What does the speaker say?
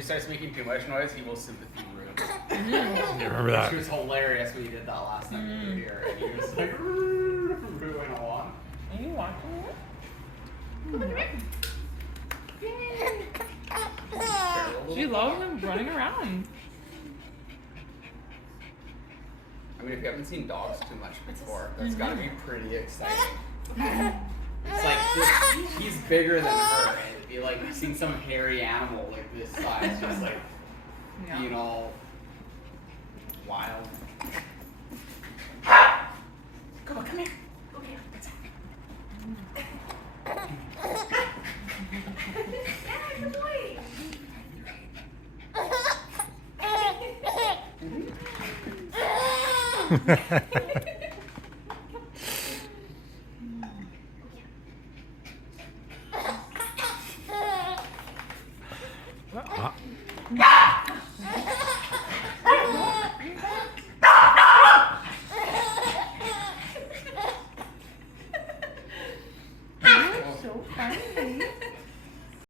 she starts making too much noise, he will sympathy room. You remember that? Which was hilarious when he did that last time we were here. And he was like, went along. Are you watching it? She loves him running around. I mean, if you haven't seen dogs too much before, that's gotta be pretty exciting. It's like, he's bigger than her, and it'd be like seeing some hairy animal like this size, just like, being all wild. Come on, come here. Go here. Yeah, good boy. Ha ha ha.